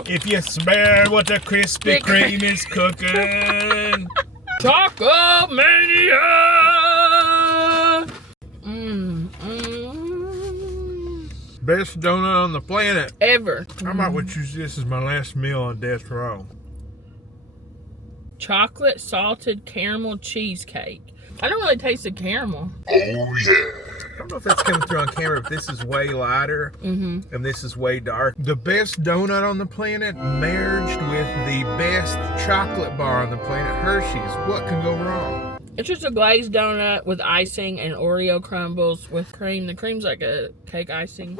If you smell what the Krispy Kreme is cooking. Chocomania! Best donut on the planet. Ever. I might would choose this as my last meal on death row. Chocolate salted caramel cheesecake. I don't really taste the caramel. Oh, yeah. I don't know if that's coming through on camera, but this is way lighter and this is way dark. The best donut on the planet merged with the best chocolate bar on the planet, Hershey's. What can go wrong? It's just a glazed donut with icing and Oreo crumbles with cream. The cream's like a cake icing.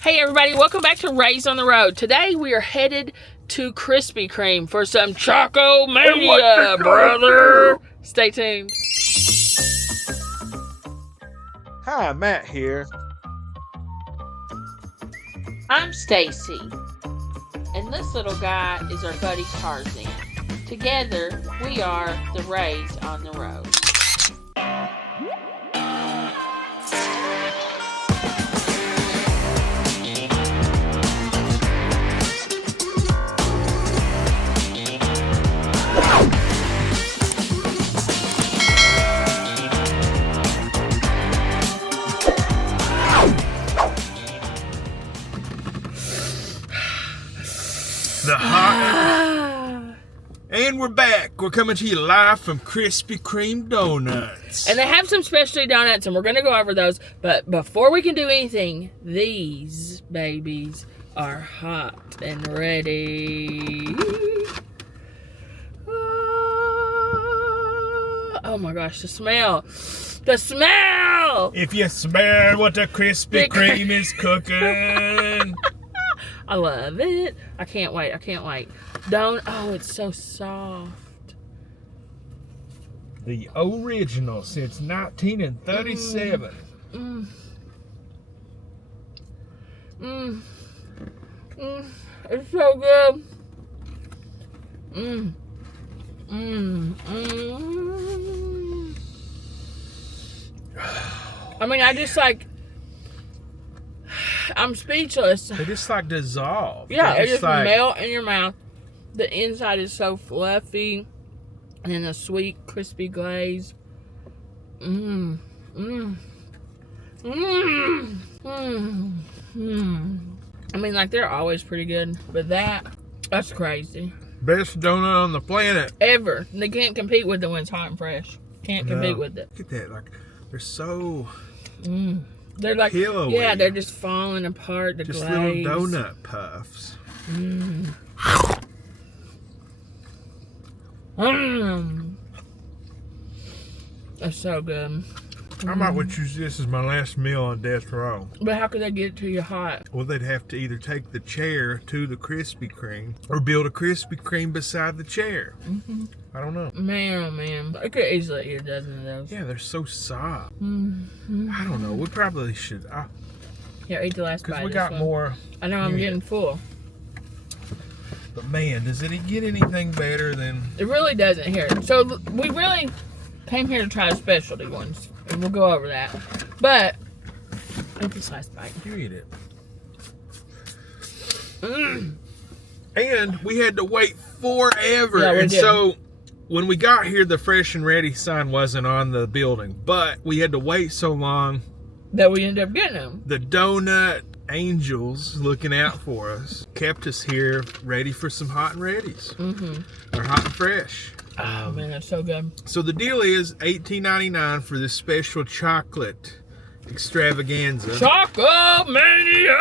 Hey everybody, welcome back to Raised on the Road. Today we are headed to Krispy Kreme for some Chocomania, brother. Stay tuned. Hi, Matt here. I'm Staci, and this little guy is our buddy Tarzan. Together, we are the Raised on the Road. The hot and we're back. We're coming to you live from Krispy Kreme Donuts. And they have some specialty donuts, and we're going to go over those. But before we can do anything, these babies are hot and ready. Oh my gosh, the smell. The smell! If you smell what the Krispy Kreme is cooking. I love it. I can't wait. I can't wait. Oh, it's so soft. The original since 1937. It's so good. I mean, I just like, I'm speechless. They just like dissolve. Yeah, They're it just like, melt in your mouth. The inside is so fluffy, and then the sweet, crispy glaze. I mean, like, they're always pretty good, but that's crazy. Best donut on the planet. Ever. They can't compete with it when it's hot and fresh. Can't compete with it. Look at that. Like, they're so They're like, pillowy. Yeah, they're just falling apart. The just glaze. little donut puffs. That's so good. I might would choose this as my last meal on death row. But how could they get it to you hot? Well, they'd have to either take the chair to the Krispy Kreme or build a Krispy Kreme beside the chair. I don't know. Man, oh man. I could easily eat a dozen of those. Yeah, they're so soft. I don't know. We probably should. Yeah, eat the last bite. Because we got more. I know, I'm getting full. But man, does it get anything better than... It really doesn't here. So we really came here to try the specialty ones. And we'll go over that. But, eat this last bite. You eat it. And we had to wait forever. Yeah, and so when we got here, the fresh and ready sign wasn't on the building. But we had to wait so long that we ended up getting them. The donut angels looking out for us kept us here ready for some hot and readies. Or hot and fresh. Oh man, that's so good. So the deal is $18.99 for this special chocolate extravaganza. Chocomania!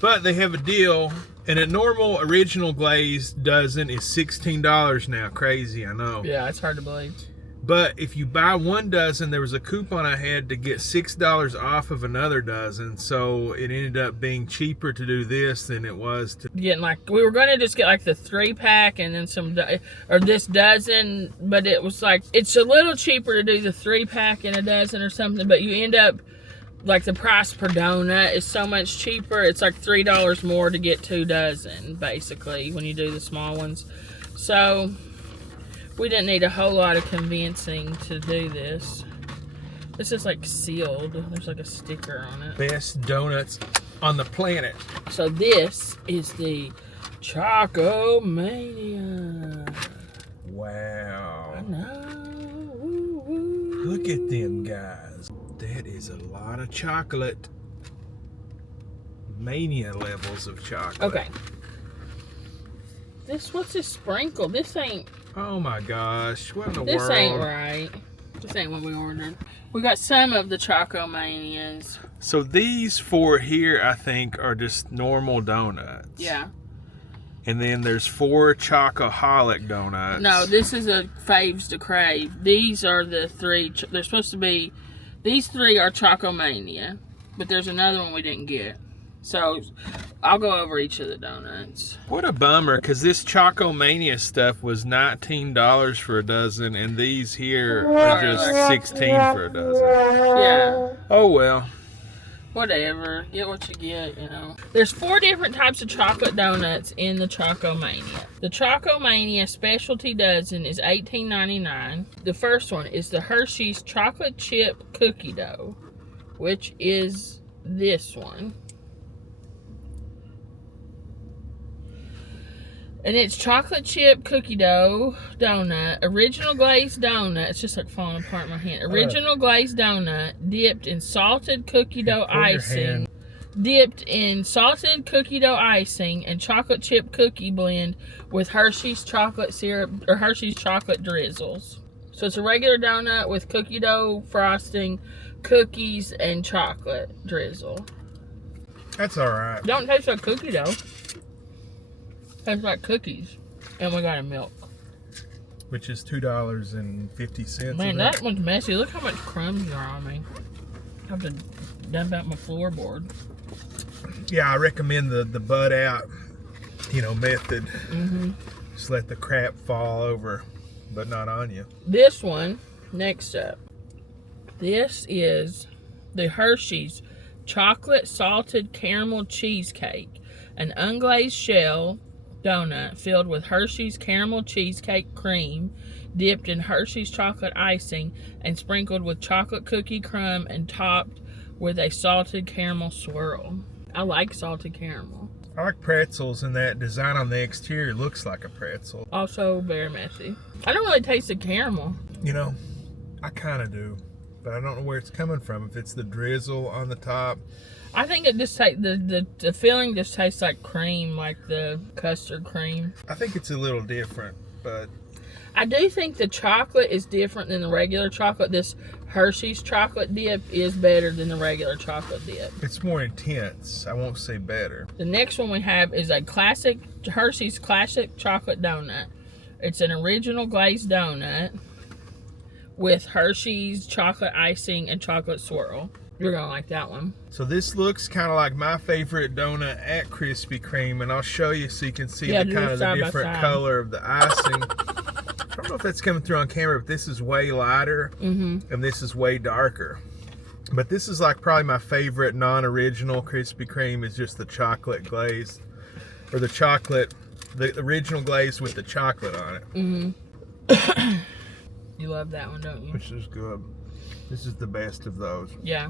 But they have a deal, and a normal original glazed dozen is $16 now. Crazy, I know. Yeah, it's hard to believe. But if you buy one dozen, there was a coupon I had to get $6 off of another dozen. So it ended up being cheaper to do this than it was to getting like, we were going to just get like the 3-pack and then some, or this dozen, but it was like, it's a little cheaper to do the 3-pack and a dozen or something, but you end up, like the price per donut is so much cheaper. It's like $3 more to get 2 dozen, basically, when you do the small ones. So we didn't need a whole lot of convincing to do this. This is like sealed. There's like a sticker on it. best donuts on the planet. So this is the Chocomania. Wow. I know. Woo, woo. Look at them guys. That is a lot of chocolate. Mania levels of chocolate. Okay. What's this sprinkle? This ain't. Oh my gosh. What in the world? This ain't right. This ain't what we ordered. We got some of the Chocomanias. So these 4 here, I think, are just normal donuts. Yeah. And then there's 4 Chocoholic donuts. No, this is a faves to crave. These are the 3. They're supposed to be. These 3 are Chocomania, but there's another one we didn't get. So I'll go over each of the donuts. What a bummer, because this Chocomania stuff was $19 for a dozen, and these here are just $16 for a dozen. Yeah. Oh well. Whatever. Get what you get, you know. There's 4 different types of chocolate donuts in the Chocomania. The Chocomania specialty dozen is $18.99. The first one is the Hershey's chocolate chip cookie dough, which is this one. And it's chocolate chip cookie dough donut, original glazed donut. It's just like falling apart in my hand. Original glazed donut dipped in salted cookie dough icing. Dipped in salted cookie dough icing and chocolate chip cookie blend with Hershey's chocolate syrup or Hershey's chocolate drizzles. So it's a regular donut with cookie dough frosting, cookies, and chocolate drizzle. That's all right. Don't taste like cookie dough. Tastes like cookies. And we got a milk. Which is $2.50. Man, that one's messy. Look how much crumbs are on me. I have to dump out my floorboard. Yeah, I recommend the butt out, method. Mm-hmm. Just let the crap fall over, but not on you. This one, next up. This is the Hershey's chocolate salted caramel cheesecake. An unglazed shell donut filled with Hershey's caramel cheesecake cream, dipped in Hershey's chocolate icing, and sprinkled with chocolate cookie crumb and topped with a salted caramel swirl. I like salted caramel. I like pretzels, and that design on the exterior looks like a pretzel. Also very messy. I don't really taste the caramel. I kind of do, but I don't know where it's coming from. If it's the drizzle on the top. I think it just tastes, the filling just tastes like cream, like the custard cream. I think it's a little different, but I do think the chocolate is different than the regular chocolate. This Hershey's chocolate dip is better than the regular chocolate dip. it's more intense. I won't say better. The next one we have is a classic Hershey's classic chocolate donut. It's an original glazed donut with Hershey's chocolate icing and chocolate swirl. You're gonna like that one. So this looks kind of like my favorite donut at Krispy Kreme, and I'll show you so you can see the kind of the different color of the icing. I don't know if that's coming through on camera, but this is way lighter, and this is way darker. But this is like probably my favorite non-original Krispy Kreme is just the chocolate glaze, or the original glaze with the chocolate on it. You love that one, don't you? Which is good. This is the best of those. Yeah.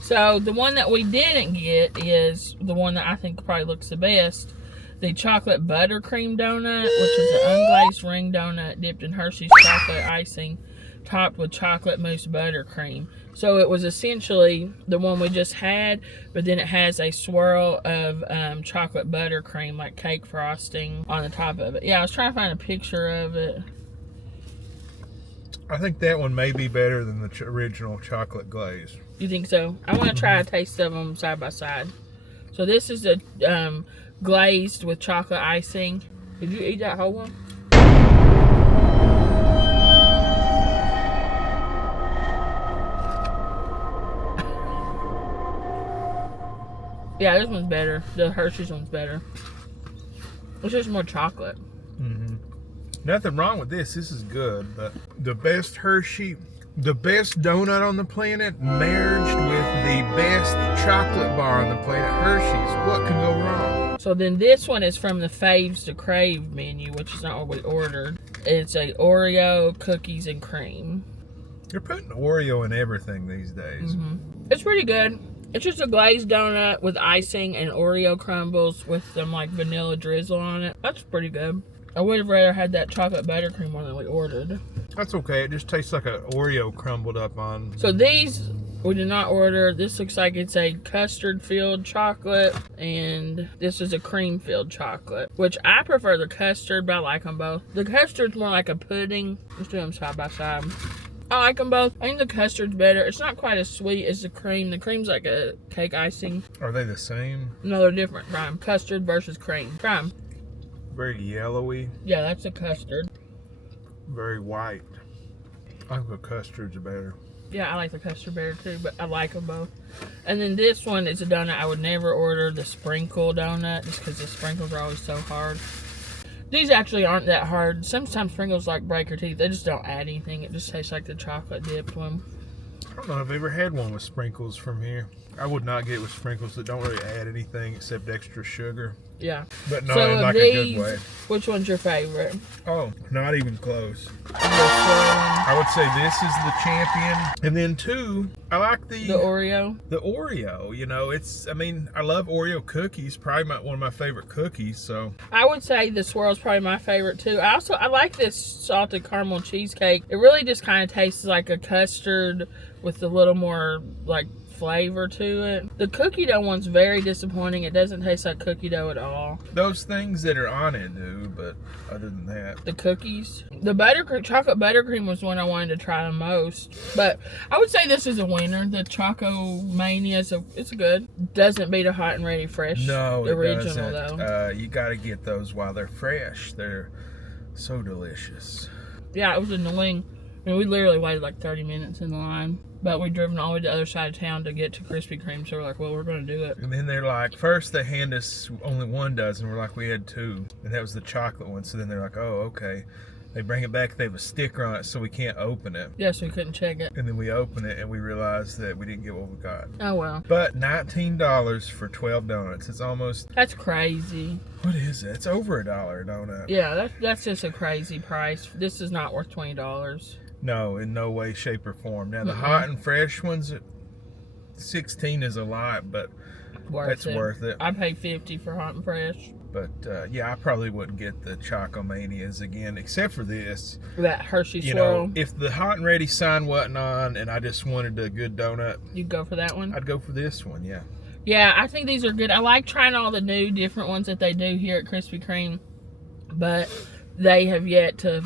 So the one that we didn't get is the one that I think probably looks the best. The chocolate buttercream donut, which is an unglazed ring donut dipped in Hershey's chocolate icing, topped with chocolate mousse buttercream. So it was essentially the one we just had, but then it has a swirl of chocolate buttercream, like cake frosting on the top of it. Yeah, I was trying to find a picture of it. I think that one may be better than the original chocolate glaze. You think so? I want to try a taste of them side by side. So this is a glazed with chocolate icing. Did you eat that whole one? Yeah, this one's better. The Hershey's one's better. It's just more chocolate. Nothing wrong with this. This is good, but the best Hershey, the best donut on the planet, merged with the best chocolate bar on the planet, Hershey's. What can go wrong? So then this one is from the Faves to Crave menu, which is not what we ordered. It's a Oreo, cookies, and cream. You're putting Oreo in everything these days. It's pretty good. It's just a glazed donut with icing and Oreo crumbles with some like vanilla drizzle on it. That's pretty good. I would have rather had that chocolate buttercream one that we ordered. That's okay. It just tastes like an Oreo crumbled up on. So these we did not order. This looks like it's a custard filled chocolate, and this is a cream filled chocolate, which I prefer the custard, but I like them both. The custard's more like a pudding. Let's do them side by side. I like them both. I think the custard's better. It's not quite as sweet as the cream. The cream's like a cake icing. Are they the same? No, they're different. Prime. Custard versus cream. Prime. Very yellowy. Yeah, that's a custard. Very white. I think the custards are better. Yeah, I like the custard better too, but I like them both. And then this one is a donut I would never order, the sprinkle donut, just because the sprinkles are always so hard. These actually aren't that hard. Sometimes sprinkles like break your teeth. They just don't add anything. It just tastes like the chocolate dipped one. I don't know if I've ever had one with sprinkles from here. I would not get with sprinkles that don't really add anything except extra sugar. Yeah. But not so in like these, a good way. Which one's your favorite? Oh, not even close. I would say this is the champion. And then two, I like the Oreo. The Oreo, you know, I mean, I love Oreo cookies. Probably one of my favorite cookies, so. I would say the swirl's probably my favorite too. I like this salted caramel cheesecake. It really just kind of tastes like a custard with a little more like flavor to it. The cookie dough one's very disappointing. It doesn't taste like cookie dough at all. Those things that are on it do, but other than that. The cookies. The chocolate buttercream was one I wanted to try the most. But I would say this is a winner. The Chocomania it's good. Doesn't beat a hot and ready fresh. No, it original doesn't. though. You got to get those while they're fresh. They're so delicious. Yeah, it was annoying. I mean, we literally waited like 30 minutes in the line. But we driven all the way to the other side of town to get to Krispy Kreme, so we're like, well, we're going to do it. And then they're like, first they hand us only one dozen. We're like, we had two. And that was the chocolate one. So then they're like, oh, okay. They bring it back. They have a sticker on it, so we can't open it. Yeah, so we couldn't check it. And then we open it, and we realized that we didn't get what we got. Oh, well. But $19 for 12 donuts. It's almost... That's crazy. What is it? It's over $1 a donut. Yeah, that's just a crazy price. This is not worth $20. No, in no way, shape, or form. Now, the hot and fresh ones, 16 is a lot, but that's worth it. I pay $50 for hot and fresh. But, yeah, I probably wouldn't get the Chocomanias again, except for this. That Hershey you swirl. Know, if the hot and ready sign wasn't on and I just wanted a good donut, you'd go for that one? I'd go for this one, yeah. Yeah, I think these are good. I like trying all the new different ones that they do here at Krispy Kreme, but they have yet to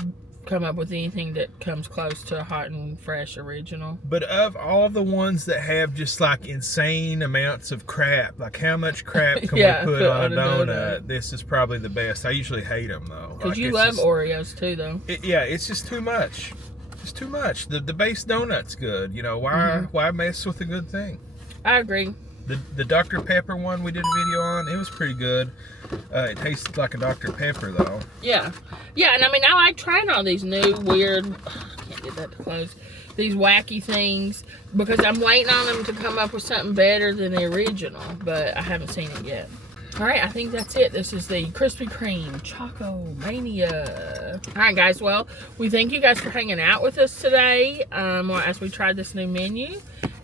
come up with anything that comes close to a hot and fresh original. But of all the ones that have just like insane amounts of crap, like how much crap can we put on a donut, this is probably the best. I usually hate them though. Because like, you love Oreos too though. Yeah, it's just too much. It's too much. The base donut's good. You know, why mess with a good thing? I agree. The Dr. Pepper one we did a video on, it was pretty good. It tasted like a Dr. Pepper though. Yeah. Yeah, and I mean, I like trying all these new weird, I can't get that to close, these wacky things, because I'm waiting on them to come up with something better than the original, but I haven't seen it yet. All right, I think that's it. This is the Krispy Kreme Chocomania. All right, guys. Well, we thank you guys for hanging out with us today as we tried this new menu.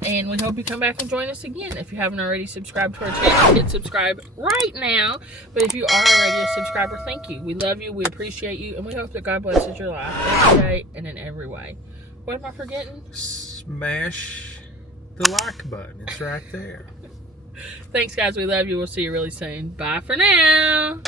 And we hope you come back and join us again. If you haven't already subscribed to our channel, hit subscribe right now. But if you are already a subscriber, thank you. We love you. We appreciate you. And we hope that God blesses your life every day and in every way. What am I forgetting? Smash the like button. It's right there. Thanks, guys. We love you. We'll see you really soon. Bye for now.